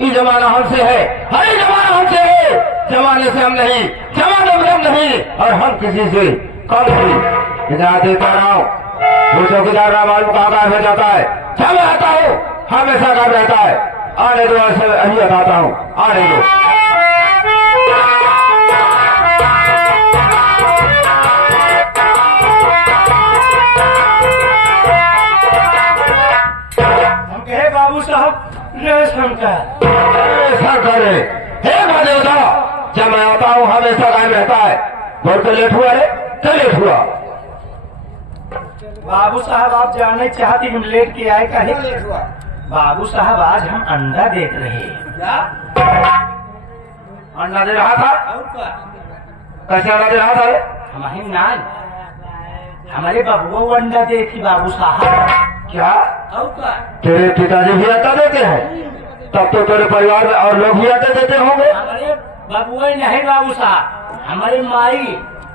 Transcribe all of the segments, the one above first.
ये जमाना हमसे है, हर जमाना हमसे है, जमाने से हम नहीं, जमाने में हम नहीं, और हम किसी से कम नहीं। इतना देता रहा हूँ, वो चौकीदार ना मालूम कहाँ हो जाता है, जब मैं आता हूँ हमेशा काम रहता है। आने दो, ऐसे यही बताता हूँ, आने दो। बाबू साहब शंकर हे माँ देवता, जब मैं आता हूँ हमेशा कायम रहता है। बोल तो लेट हुआ है, तो लेट हुआ। बाबू साहब आप जानना चाहती हम लेट के आए कहे? बाबू साहब आज हम अंडा देख रहे हैं। अंडा दे रहा था? कैसे अंडा दे रहा था? हमारे नान हमारे बाबू अंडा देखी बाबू साहब। क्या तेरे पिताजी भी अंडा देते हैं? तब तो तेरे परिवार में और लोग भी अंडे देते होंगे। हमारे बाबू नहीं बाबू साहब, हमारे माई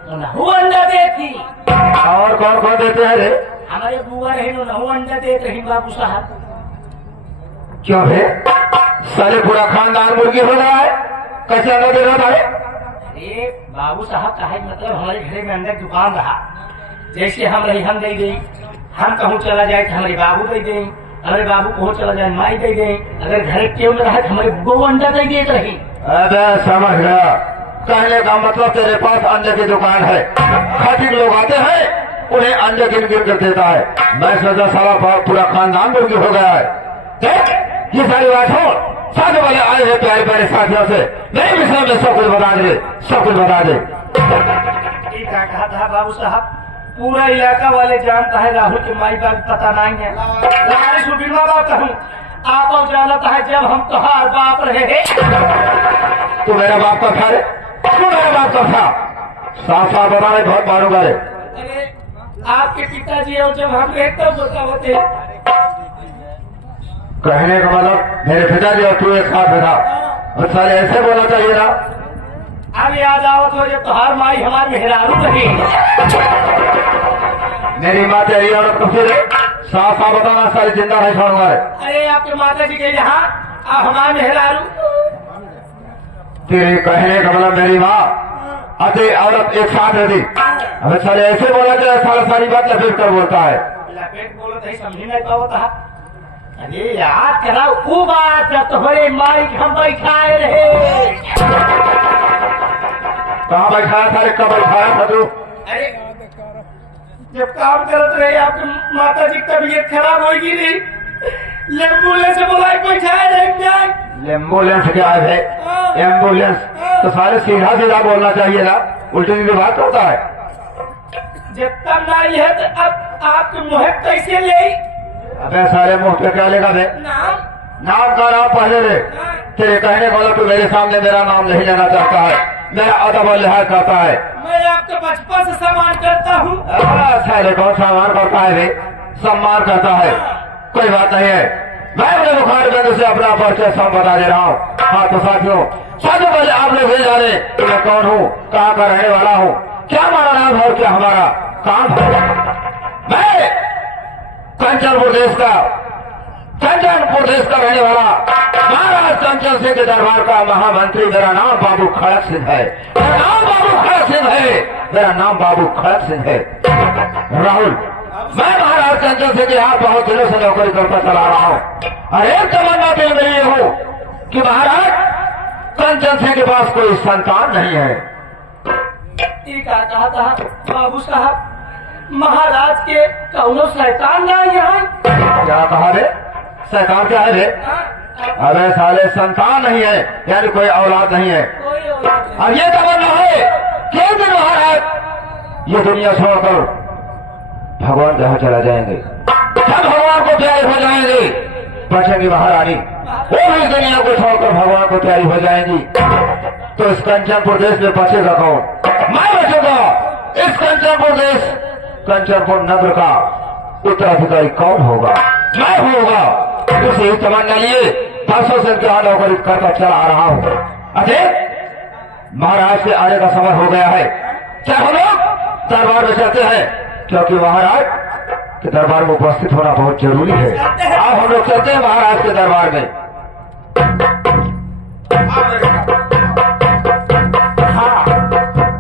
उन्होंने अंडा देती। और कौन कौन देते हैं रे? हमारे बुआ रहे उन्होंने अंडा देते रही बाबू साहब। क्यों है? सारे पूरा खानदान मुर्गी हो रहा है, कैसे अंडा दे रहा था? अरे बाबू साहब का है मतलब हमारे घर में अंडा दुकान रहा, जैसे हम रही हम दे गई, हम कहूँ चला जाए तो हमारे बाबू दे दें, हमारे बाबू को चला जाए माई दे दें, अगर घर क्यों न रहे तो हमारे बुआ अंडा दे दिए रही। अरे समझ गया, कहने का मतलब तेरे पास अंडे की दुकान है, खातिर लोग आते हैं उन्हें अंडे गिन गिन कर देता है। मैं सोचा सारा पूरा खानदान मुर्गी हो गया है। देख ये सारी बात हो, साथ वाले आए हैं प्यारे प्यारे साथियों से, मेरे विषय में सब कुछ बता दे, सब कुछ बता दे। क्या कहा था बाबू साहब? पूरा इलाका वाले जानता है राहुल की माई बाप पता नहीं है। बात कहूँ आप और जानता है जब हम तुहार बाप रहे। तू मेरा बाप का था रे? तू मेरा बाप का था? साफ साफ बता रहे, बहुत मारूंगा रे। अरे आपके पिताजी और जब हम रहे तब बता होते। कहने का मतलब मेरे पिताजी और तू एक साथ था, और सारे ऐसे बोलना चाहिए ना। अब याद आवत हो जब तुहार माई हमारे मेहरारू रही। मेरी माँ तेरी औरत को फिर साफ साफ बताना, सारी जिंदा है छोड़ूंगा। अरे आपके माता जी के यहाँ हमारे मेहरारू। तेरे कहने का मतलब मेरी माँ अति औरत एक साथ रहती, हमें सारे ऐसे बोला जाए, सारा सारी बात लपेट कर बोलता है। लपेट बोलो तो समझी नहीं पाता। अरे याद करा वो बात जब तुम्हारे माई हम बैठाए रहे। कहाँ बैठाया था रे? कब बैठाया था तू? अरे जब काम करते रहे आपकी माता जी की तबीयत खराब होगी नहीं, एम्बुलेंस से बुलाए बैठाए रहे। एम्बुलेंस क्या है? एम्बुलेंस तो सारे सीधा सीधा बोलना चाहिए ना, उल्टी सीधी बात होता है। जब तक नहीं है तो अब आपके मुँह कैसे ले? अबे सारे मुंह पे क्या लेगा बे? नाम का नाम पहले रे। तेरे कहने वाला तू मेरे सामने मेरा नाम नहीं लेना चाहता है, मेरा अदब और लिहाज करता है। मैं आपका बचपन से सम्मान करता हूँ। सारे कौन सम्मान करता है रे? सम्मान करता है, कोई बात नहीं है। मैं अपने मुखारबंद से अपना परिचय सब बता दे रहा हूँ। हाँ तो साथियों, सबसे पहले आप लोग ये जाने कि मैं कौन हूँ, कहाँ का रहने वाला हूँ, क्या हमारा नाम है और क्या हमारा काम है। मैं कंचनपुर देश का रहने वाला महाराज कंचन सिंह के दरबार का महामंत्री, मेरा नाम बाबू खड़क सिंह है, मेरा नाम बाबू खड़क सिंह है, मेरा नाम बाबू खड़क सिंह है। राहुल, मैं महाराज कंचन सिंह के यहाँ बहुत दिनों से नौकरी करता चला रहा हूँ, और एक तमन्ना दिल में ये हो कि महाराज कंचन सिंह के पास कोई संतान नहीं है। कहा था बाबू साहब, महाराज के कौनो शैतान नहीं है। क्या कहा रे? शैतान क्या है रे? अरे साले संतान नहीं है, यानी कोई औलाद नहीं है। और ये तमन्ना है कि एक दिन महाराज ये दुनिया छोड़कर भगवान जहाँ चला जाएंगे, जब भगवान को प्यारी हो जाएंगे, बचेंगी महारानी, वो भी दुनिया को छोड़कर भगवान को प्यारी हो जाएंगी। तो इस कंचनपुर देश में बचेगा कौन? मैं बचूंगा। इस कंचनपुर नगर का उत्तराधिकारी कौन होगा? मैं होगा। उसे तमन्ना लिए 500 से क्या नौकरी करता चला आ रहा हूँ। अरे महाराज के आने का समय हो गया है, क्या हम लोग दरबार में चलते हैं, क्योंकि महाराज के दरबार में उपस्थित होना बहुत जरूरी है। अब हम लोग चलते हैं महाराज के दरबार में। हाँ,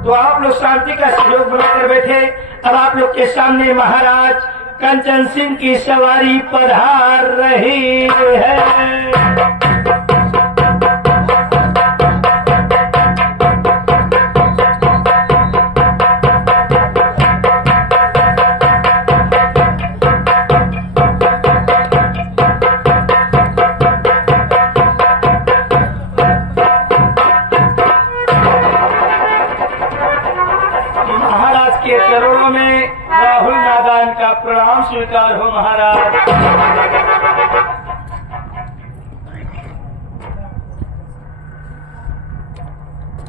तो आप लोग शांति का सहयोग बनाकर बैठे। अब आप लोग के सामने महाराज कंचन सिंह की सवारी पधार रही है। के चरणों में राहुल नादान का प्रणाम स्वीकार हो महाराज।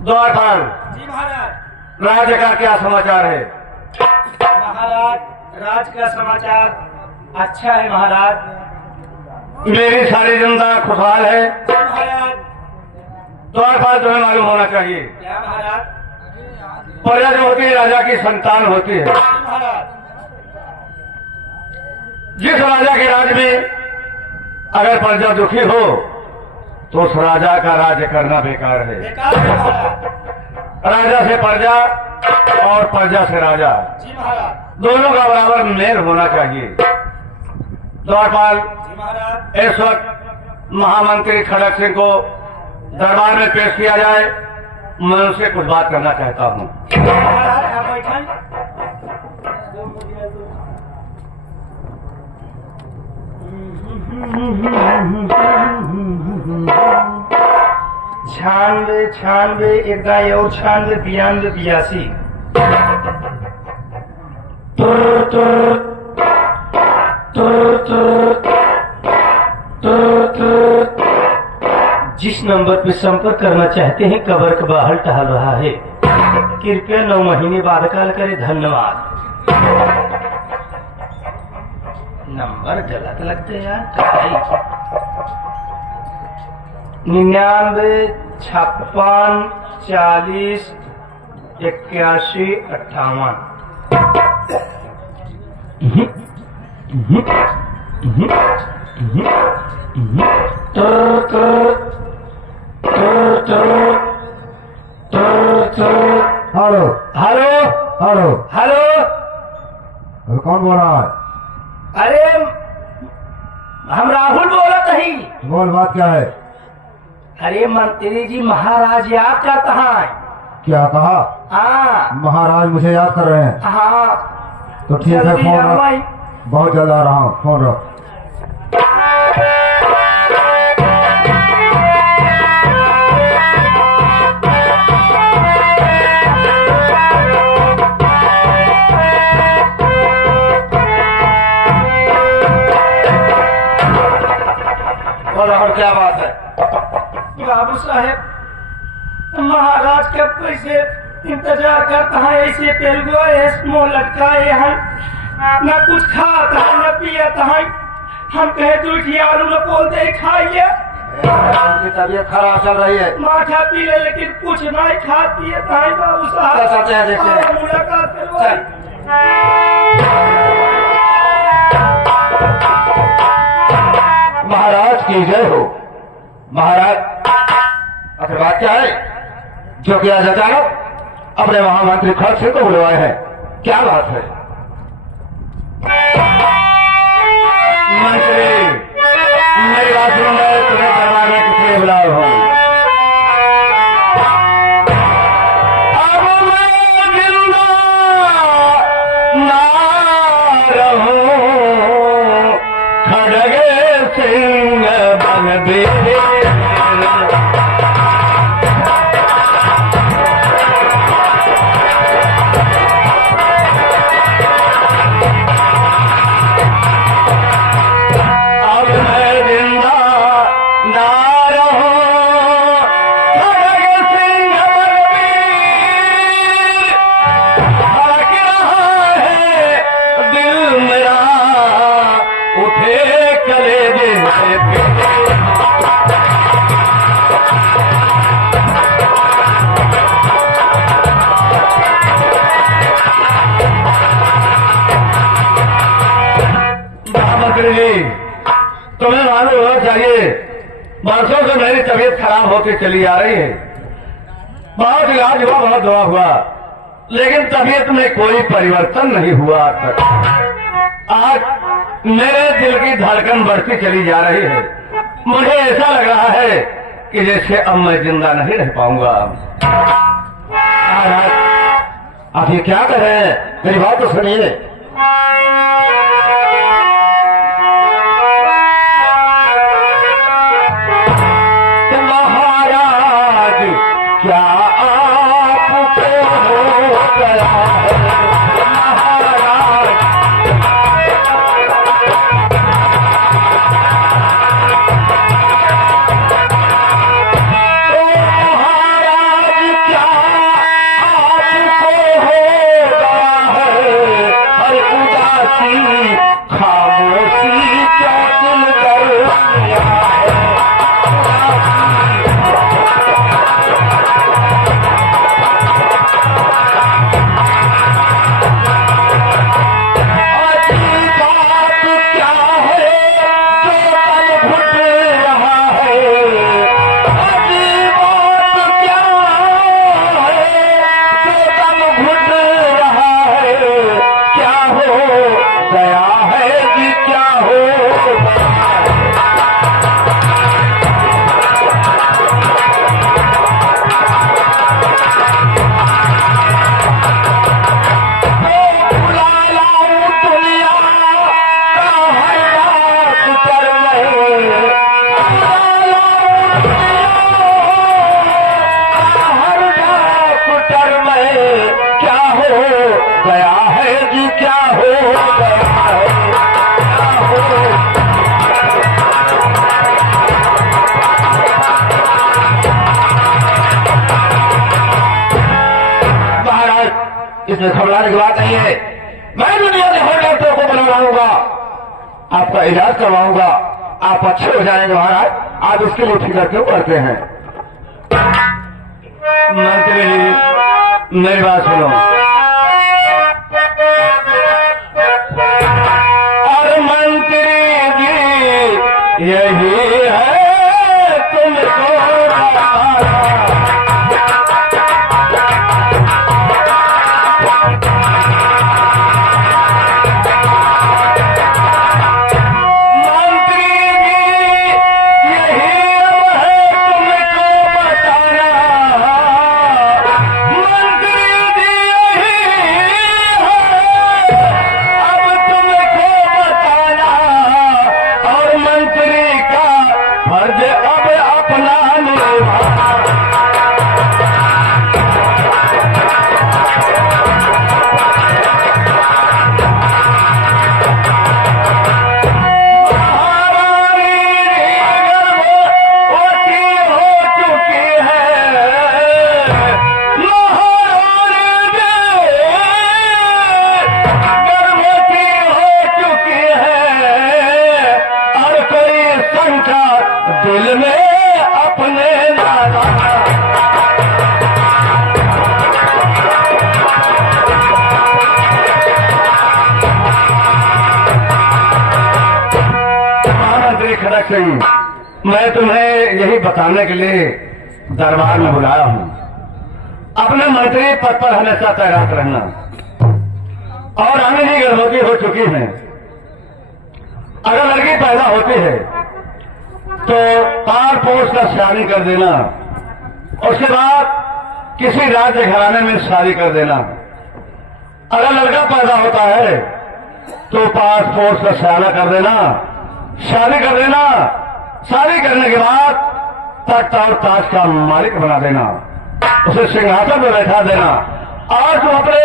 द्वारपाल जी महाराज। राज्य का क्या समाचार है? महाराज राज्य का समाचार अच्छा है महाराज। मेरी सारी जनता खुशहाल है। जी महाराज। द्वारपाल तुम्हें मालूम होना चाहिए, क्या महाराज? प्रजा जो होती है राजा की संतान होती है। महाराज जिस राजा के राज में अगर प्रजा दुखी हो तो उस राजा का राज्य करना बेकार है। बेकार है महाराज। राजा से प्रजा और प्रजा से राजा जी महाराज। दोनों का बराबर मेल होना चाहिए। द्वारपाल जी महाराज। इस वक्त महामंत्री खड़ग सिंह को दरबार में पेश किया जाए। मैं उससे कुछ बात करना चाहता हूँ। महाराज आप बैठन। छानवे छानवे एक दाई और छानवे 92 82 तुर तुर तुर तुर तुर तुर। जिस नंबर पर संपर्क करना चाहते हैं कबर का बाहर टहल रहा है, कृपया 9 महीने बाद कॉल करें। धन्यवाद। नंबर गलत लगते यार। 99 56 40 81 58। Hello hello hello hello. कौन बोल रहा है? अरे हम राहुल बोलत ही। बोल, बात क्या है? अरे मंत्री जी महाराज याद करता है। क्या कहा? हाँ महाराज मुझे याद कर रहे हैं? हाँ। तो ठीक है, जल्दी फोन आओ रख। भाई। बहुत जल्द आ रहा हूँ, फोन रख। और क्या बात है? बाबू साहेब महाराज कब कैसे इंतजार करता है, ऐसे तेलुगु मुंह लटकाए हैं, न कुछ खाता है न पियता है। हम कहे दूठी आलू न बोल दे खाइए। उनकी तबीयत खराब चल रही है। माठा पी ले लेकिन कुछ नहीं खा पिए है बाबू साहब। चलते हैं, देखते हैं। मुलाकात करवाई। महाराज की जय हो। महाराज अच्छा बात क्या है जो कि आज अचानक अपने महामंत्री खड़ग सिंह को बुलवाए हैं? क्या बात है? मंत्री मेरी बात सुनो, मैं तुम्हें दरबार में किस लिए बुलाया हूँ? अब मैं जिंदा ना रहूं, खड़ग सिंह बलबीर। अब मैं जिंदा ना रहूं, खड़ग सिंह बलबीर। धड़क रहा है दिल मेरा, उठे कलेजे से प्यार। महामंत्री जी तुम्हें मालूम होना चाहिए बरसों से मेरी तबीयत खराब होती चली आ रही है। बहुत इलाज हुआ, बहुत दवा हुआ, लेकिन तबीयत में कोई परिवर्तन नहीं हुआ आज तक। आज मेरे दिल की धड़कन बढ़ती चली जा रही है। मुझे ऐसा लग रहा है कि जैसे अब मैं जिंदा नहीं रह पाऊंगा। आप ये क्या कर रहे हैं? मेरी बात तो सुनिए। महाराज क्या आपको हो गया है? महाराज खामोशी क्या दिल कर दिया है? अजी बात क्या है जो तन घुट रहा है? अजी बात क्या है जो तन घुट रहा है? क्या हो गया है जी, क्या हो गया है? बुला लाऊं दुनिया का हर रात पर मैं, बुला लाऊं दुनिया का हर रात पर मैं। क्या हो गया है जी, क्या हो गया है? क्या हो महाराज, इसमें घबराने की बात नहीं है। मैं दुनिया के हर डॉक्टरों को बुला लाऊंगा, आपका इलाज करवाऊंगा, आप अच्छे हो जाएंगे। महाराज, आप इसके लिए फिक्र क्यों करते हैं? मंत्री जी, मेरी बात सुनो। और मंत्री जी, यही है तुमको बताना। दिल में अपने लाना। महामंत्री खड़क सिंह, मैं तुम्हें यही बताने के लिए दरबार में बुलाया हूँ। अपने मंत्री पद पर हमेशा तैनात रहना। और रानी जी गर्भवती हो चुकी हैं। अगर लड़की पैदा होती है तो पार पोष का शादी कर देना, उसके बाद किसी राज्य घराने में शादी कर देना। अगर लड़का पैदा होता है तो पासपोर्ट का शादी कर देना, शादी कर देना। शादी करने के बाद तख्त और ताज का मालिक बना देना, उसे सिंहासन में बैठा देना और तुम अपने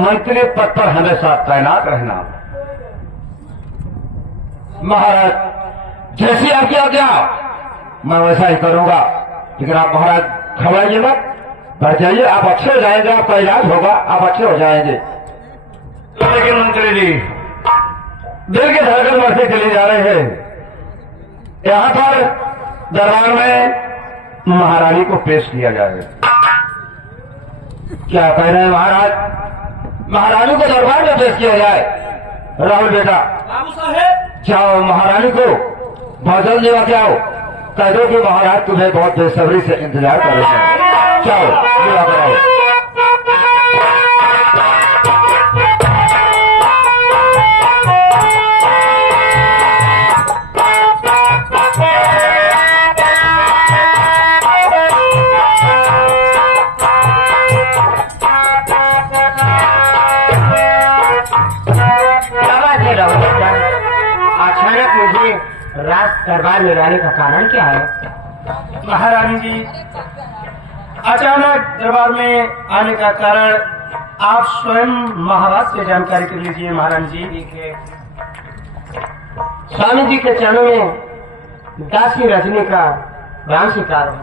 मंत्री पद पर हमेशा तैनात रहना। महाराज, जैसी आपकी आज्ञा मैं वैसा ही करूंगा, लेकिन आप महाराज घबराइए मत, बैठ जाइए, आप अच्छे हो जाएंगे, आपका इलाज होगा, आप अच्छे हो जाएंगे। लेकिन मंत्री जी, दिल की धड़कन बढ़ती चली जा रही है। यहां पर दरबार में महारानी को पेश किया जाए। क्या कह रहे हैं महाराज? महारानी को दरबार में पेश किया जाए। राहुल बेटा, बाबू साहेब, जाओ महारानी को भोजन दिवा के आओ। कह दो कि महाराज तुम्हें बहुत बेसब्री से इंतजार कर रहे हैं। चलो बुला कराओ। अचानक मुझे राज दरबार में लाने का कारण क्या है? महारानी जी, अचानक दरबार में आने का कारण आप स्वयं महाराज से जानकारी कर लीजिए। महारानी जी, स्वामी जी के चरणों में दासी रजनी का प्राण स्वीकार है।